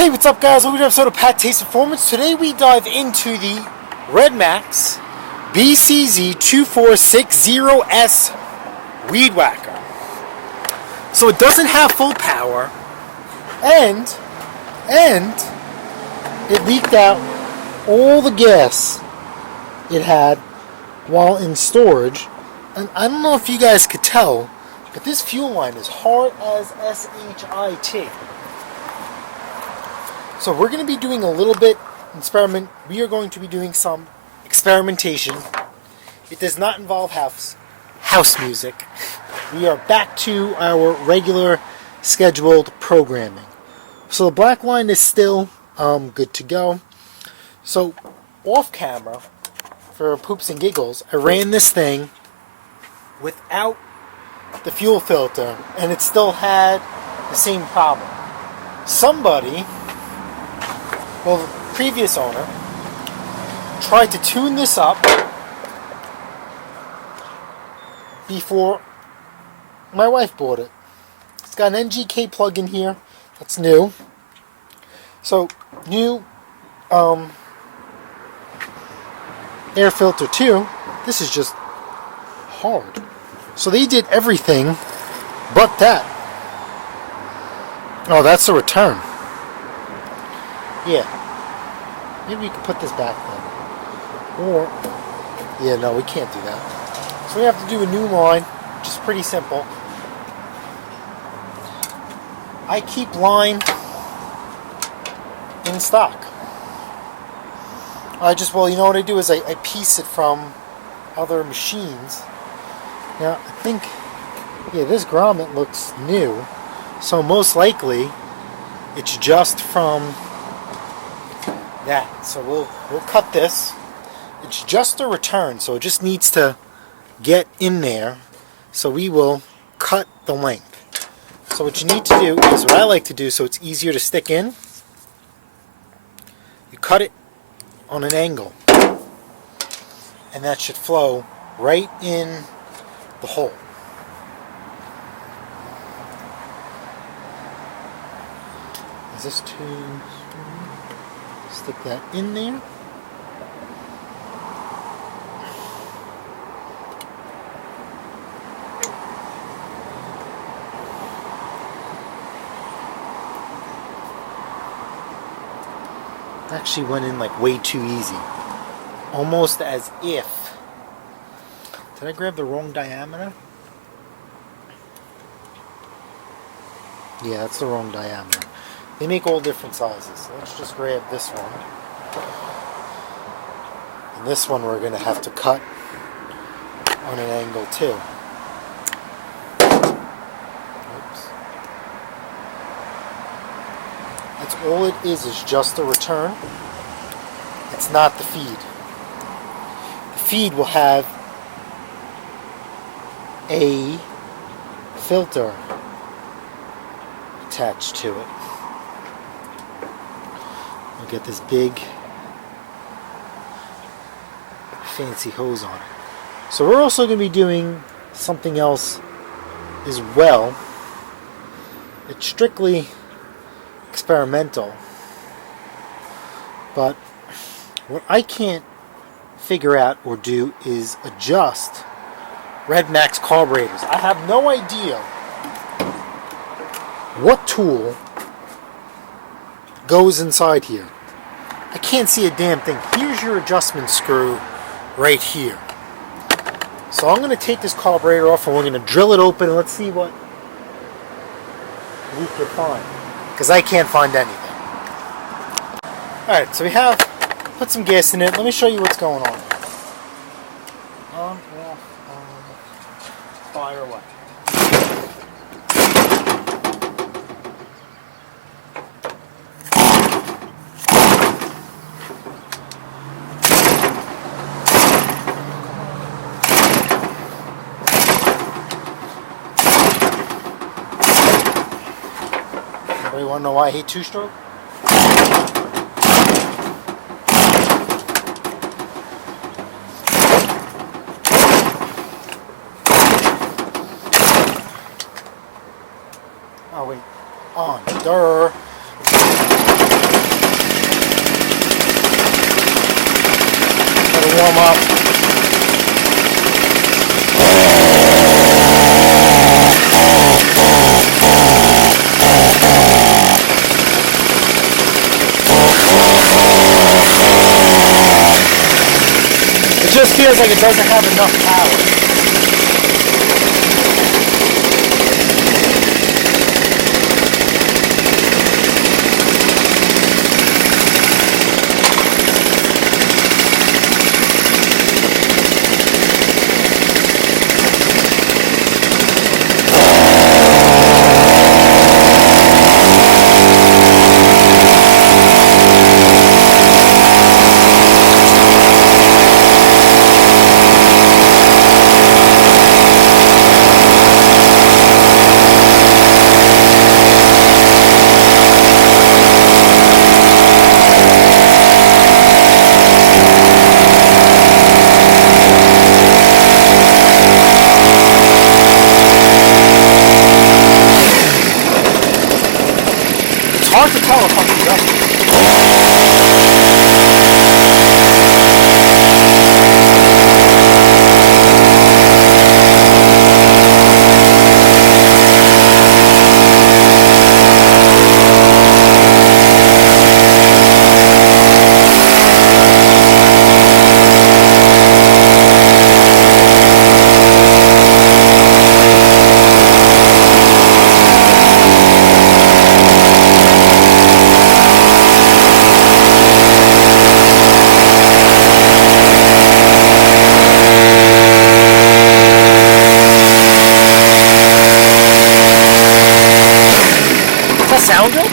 Hey, what's up guys? Welcome to an episode of PATTAY'S Performance. Today we dive into the Redmax BCZ2460S Weed Whacker. So it doesn't have full power, and it leaked out all the gas it had while in storage. And I don't know if you guys could tell, but this fuel line is hard as SHIT. So we're going to be doing a little bit experiment. We are going to be doing some experimentation. It does not involve house music. We are back to our regular scheduled programming. So the black line is still good to go. So off camera, for poops and giggles, I ran this thing without the fuel filter, and it still had the same problem. Somebody, well, the previous owner, tried to tune this up before my wife bought it. It's got an NGK plug in here. That's new. So, new air filter too. This is just hard. So they did everything but that. Oh, that's a return. Yeah. Maybe we could put this back then. Or, yeah, no, we can't do that. So we have to do a new line, which is pretty simple. I keep line in stock. Well, you know what I do is I piece it from other machines. Now, I think, yeah, this grommet looks new. So most likely, it's just from that. So we'll cut this. It's just a return, so it just needs to get in there. So we will cut the length. So what you need to do is what I like to do so it's easier to stick in. You cut it on an angle, and that should flow right in the hole. Is this too... Stick that in there. Actually went in like way too easy. Almost as if... Did I grab the wrong diameter? Yeah, that's the wrong diameter. They make all different sizes. So let's just grab this one. And this one we're going to have to cut on an angle too. Oops. That's all it is just a return. It's not the feed. The feed will have a filter attached to it. We'll get this big fancy hose on it. So we're also going to be doing something else as well. It's strictly experimental, but what I can't figure out or do is adjust Redmax carburetors. I have no idea what tool goes inside here. I can't see a damn thing. Here's your adjustment screw right here. So I'm going to take this carburetor off and we're going to drill it open and let's see what we can find. Because I can't find anything. Alright, so we have put some gas in it. Let me show you what's going on. On, off, fire away. Anybody want to know why I hate two-stroke? Oh wait, on, durr. Let it warm up. It just feels like it doesn't have enough power. Hard to tell if I'm productive. Sound good?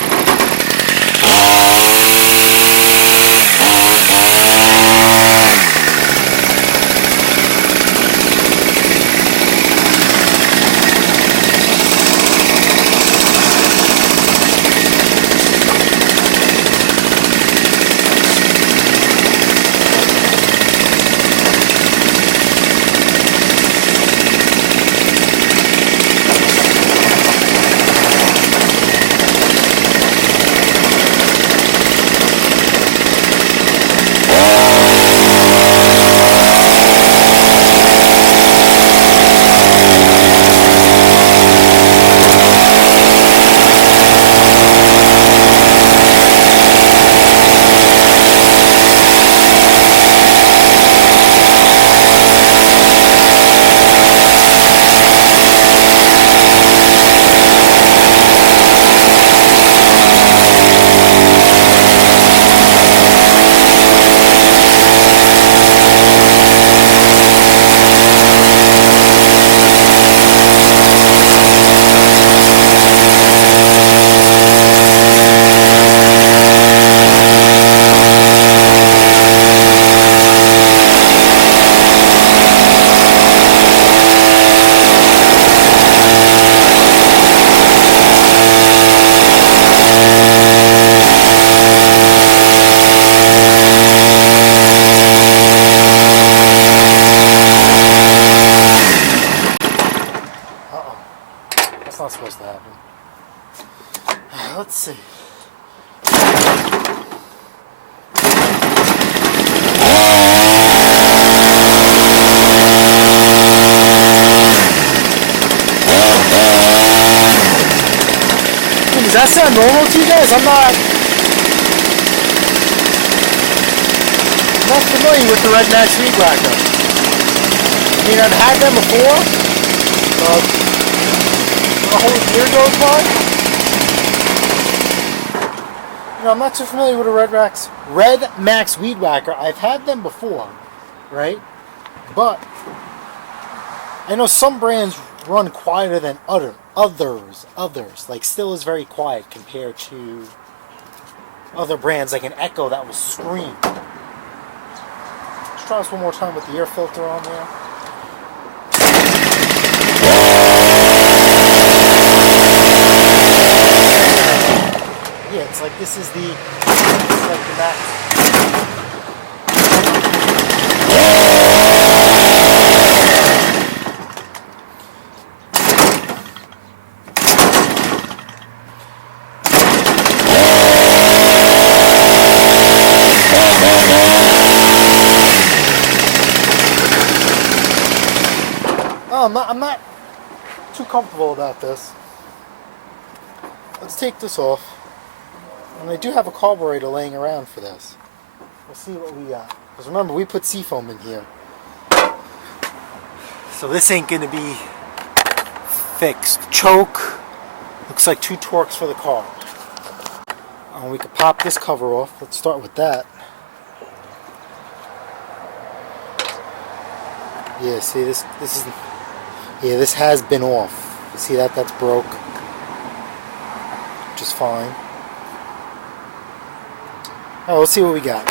That's not supposed to happen. Let's see. Does that sound normal to you guys? I'm not familiar with the Redmax weed whacker. I mean, I've had them before. A whole year goes by. You know, I'm not too familiar with a Redmax weed whacker. I've had them before, right? But I know some brands run quieter than others. Like Still is very quiet compared to other brands like an Echo that will scream. Let's try this one more time with the air filter on there. Yeah, it's like this is the max. I'm not too comfortable about this. Let's take this off. And I do have a carburetor laying around for this. We'll see what we got. Because remember, we put seafoam in here. So this ain't going to be fixed. Choke. Looks like 2 torques for the car. We could pop this cover off. Let's start with that. Yeah, see this is, yeah, this has been off. See that? That's broke. Which is fine. Oh, let's see what we got.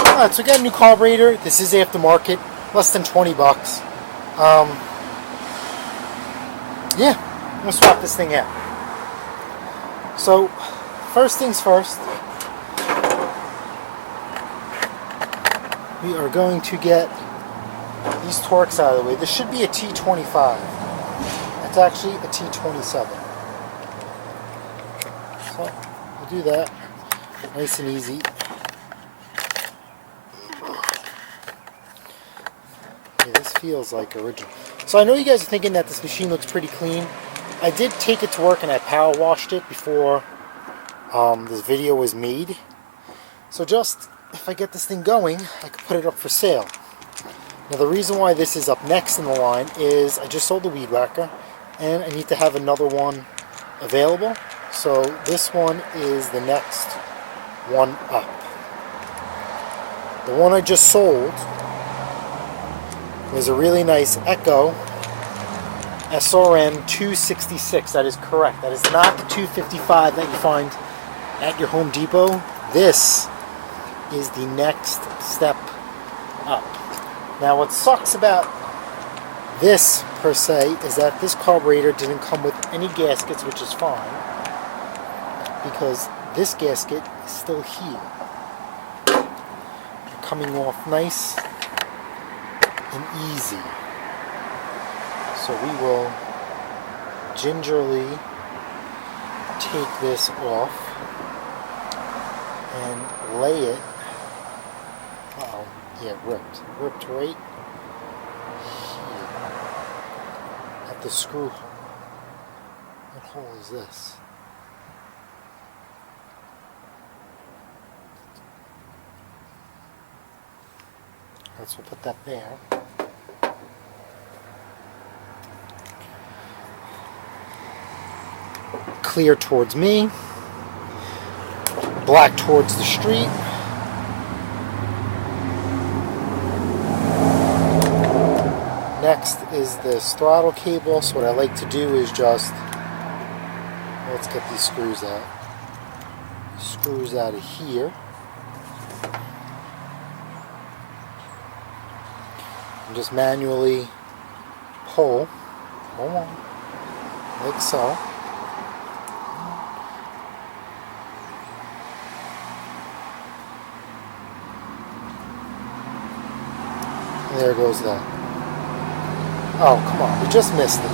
Alright, so we got a new carburetor. This is aftermarket. Less than 20 bucks. Yeah, I'm going to swap this thing out. So, first things first. We are going to get these torques out of the way. This should be a T25. That's actually a T27. So, we'll do that. Nice and easy. Yeah, this feels like original. So I know you guys are thinking that this machine looks pretty clean. I did take it to work and I power washed it before this video was made. So just, if I get this thing going, I could put it up for sale. Now the reason why this is up next in the line is I just sold the weed whacker and I need to have another one available. So this one is the next one up. The one I just sold was a really nice Echo SRM 266. That is correct. That is not the 255 that you find at your Home Depot. This is the next step up. Now what sucks about this per se is that this carburetor didn't come with any gaskets, which is fine, because this gasket is still here. They're coming off nice and easy. So we will gingerly take this off and lay it. Uh-oh, yeah, ripped. Ripped right here at the screw hole. What hole is this? Let's put that there. Clear towards me, black towards the street. Next is this throttle cable. So what I like to do is just, let's get these screws out. Screws out of here. And just manually pull, like so. And there goes that. Oh, come on, we just missed it.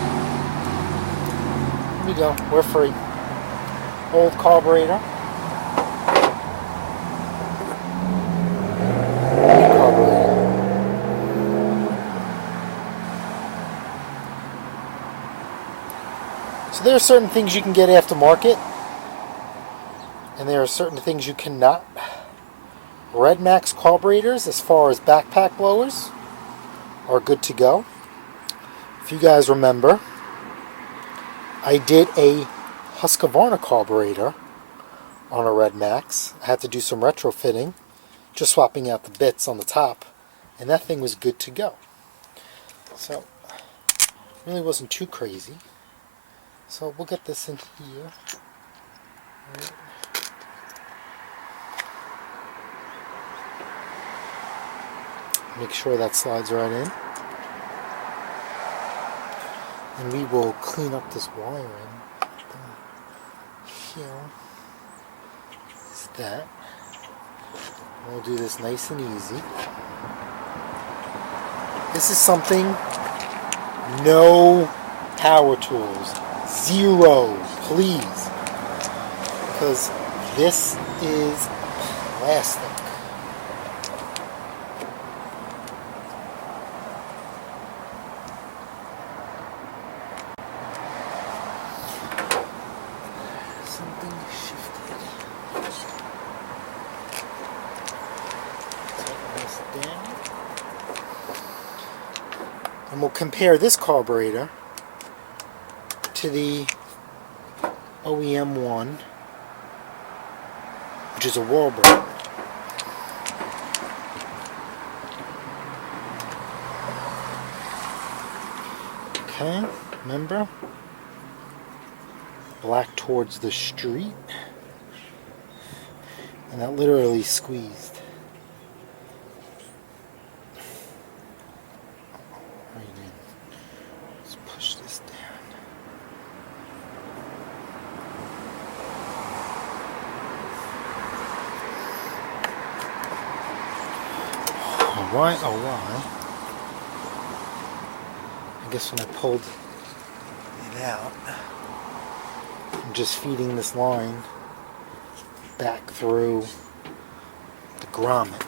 Here we go, we're free. Old carburetor. So there are certain things you can get aftermarket, and there are certain things you cannot. Redmax carburetors, as far as backpack blowers, are good to go. If you guys remember, I did a Husqvarna carburetor on a Redmax. I had to do some retrofitting, just swapping out the bits on the top, and that thing was good to go. So, really wasn't too crazy. So we'll get this in here. Right. Make sure that slides right in. And we will clean up this wiring. Here is that. We'll do this nice and easy. This is something, no power tools. Zero, please. Because this is plastic. something shifted. Tighten this down. And we'll compare this carburetor to the OEM one, which is a Walbro. Okay, remember? Black towards the street. And that literally squeezed. Right in. Let's push this down. Why, oh why? I guess when I pulled it out, I'm just feeding this line back through the grommet.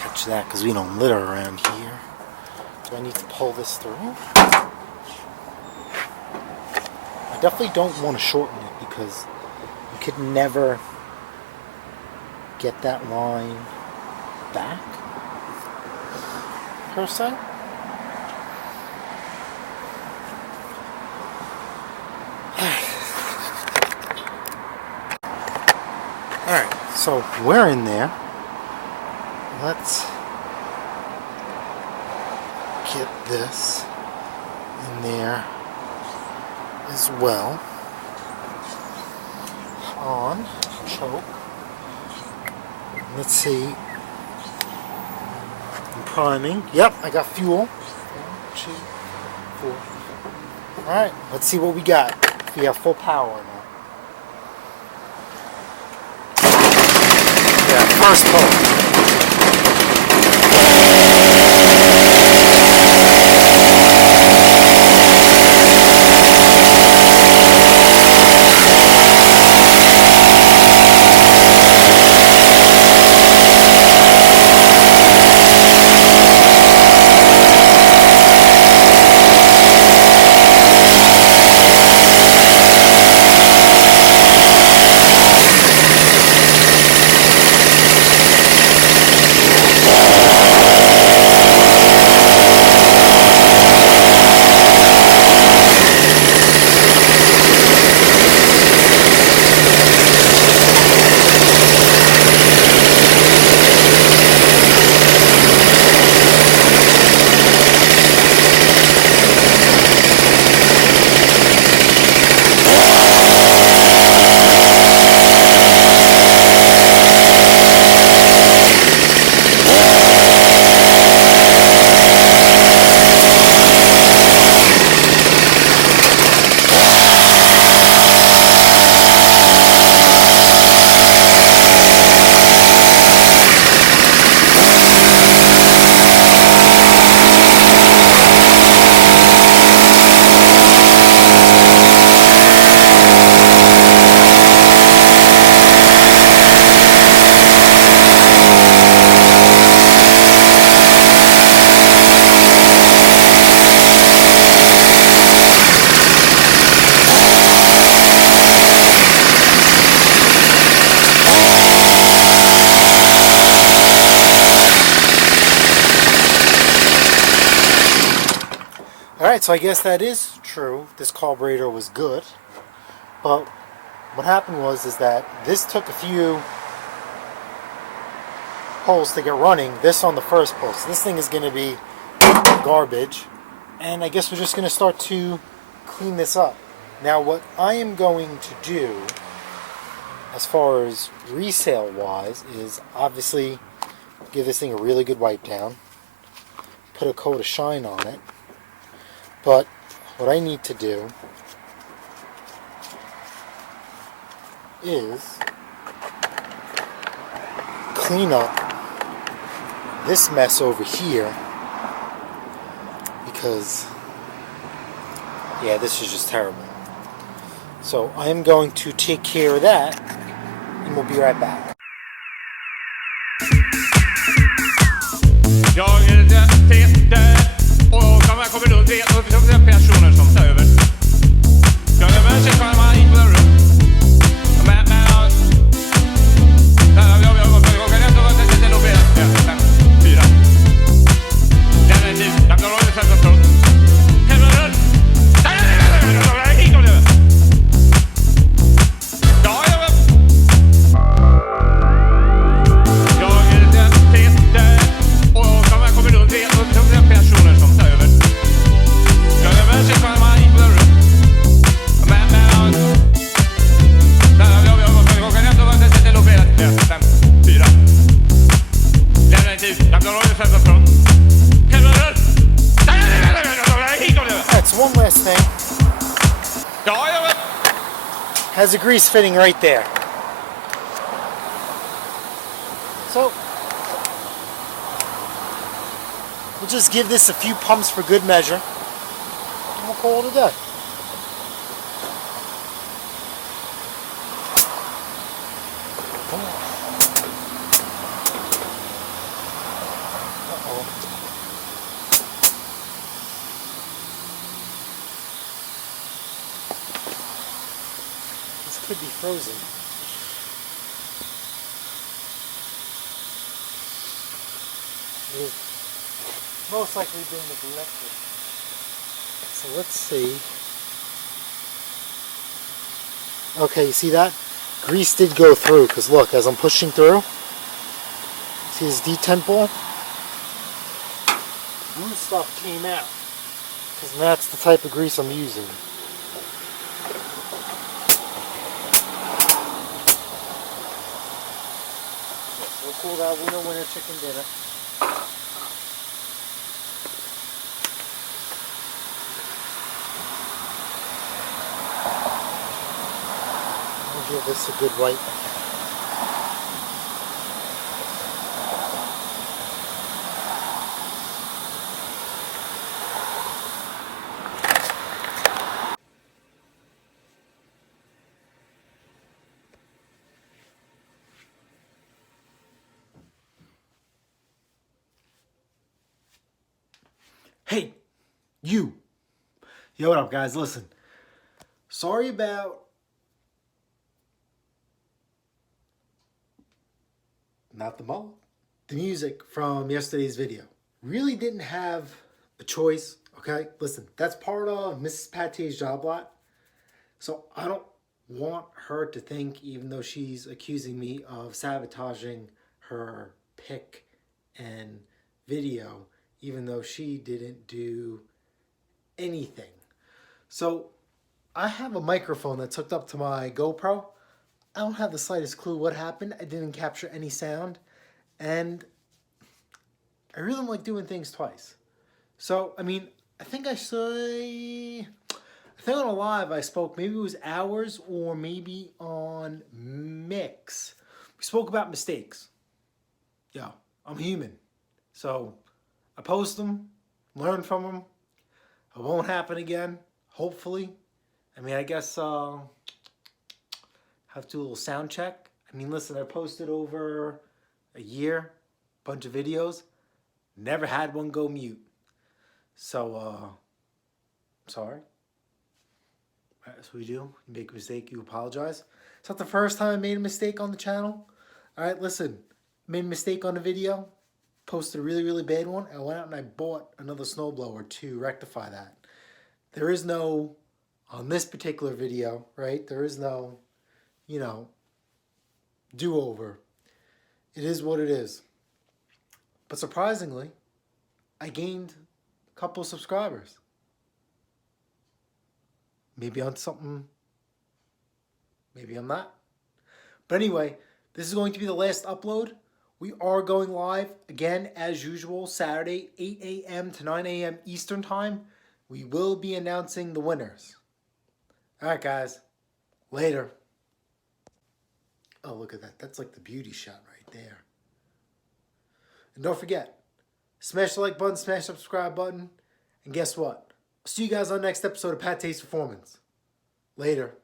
Catch that because we don't litter around here. Do I need to pull this through? I definitely don't want to shorten it because you could never get that line back, per se. Alright, so we're in there. Let's get this in there as well. On, choke. Let's see. I'm priming. Yep, I got fuel. 1, 2, 4. Alright, let's see what we got. If we have full power or not. Yeah, first pull. Alright, so I guess that is true. This carburetor was good. But what happened is that this took a few pulls to get running. This on the first pull. So this thing is going to be garbage. And I guess we're just going to start to clean this up. Now what I am going to do, as far as resale wise, is obviously give this thing a really good wipe down. Put a coat of shine on it. But what I need to do is clean up this mess over here, because yeah, this is just terrible. So I am going to take care of that and we'll be right back. Och kommer runt 3 personer som tar över. Ska det vara så kan man inte There's a grease fitting right there. So we'll just give this a few pumps for good measure, and we'll call it a day. This could be frozen. It is most likely been neglected. So let's see. Okay, you see that? Grease did go through, because look, as I'm pushing through, see this detent ball? Blue stuff came out, because that's the type of grease I'm using. We'll call that winner chicken dinner. I'll give this a good wipe. Hey, you. Yo, what up, guys? Listen. Sorry about not the mall. The music from yesterday's video. Really didn't have a choice, okay? Listen, that's part of Mrs. Pattay's job lot. So I don't want her to think, even though she's accusing me of sabotaging her pic and video, even though she didn't do anything. So I have a microphone that's hooked up to my GoPro. I don't have the slightest clue what happened. I didn't capture any sound. And I really don't like doing things twice. So, I mean, I think on a live I spoke, maybe it was hours or maybe on Mix. We spoke about mistakes. Yeah, I'm human. So I post them, learn from them. It won't happen again, hopefully. I mean, I guess have to do a little sound check. I mean, listen, I posted over a year, bunch of videos. Never had one go mute. So, sorry. That's what we do. You make a mistake, you apologize. It's not the first time I made a mistake on the channel. All right, listen. Made a mistake on the video. Posted a really, really bad one. I went out and I bought another snowblower to rectify that. There is no, on this particular video, right? There is no, do-over. It is what it is. But surprisingly, I gained a couple subscribers. Maybe on something, maybe I'm not. But anyway, this is going to be the last upload. We are going live again as usual, Saturday, 8 a.m. to 9 a.m. Eastern Time. We will be announcing the winners. All right, guys. Later. Oh, look at that. That's like the beauty shot right there. And don't forget, smash the like button, smash the subscribe button. And guess what? I'll see you guys on the next episode of Pattay's Performance. Later.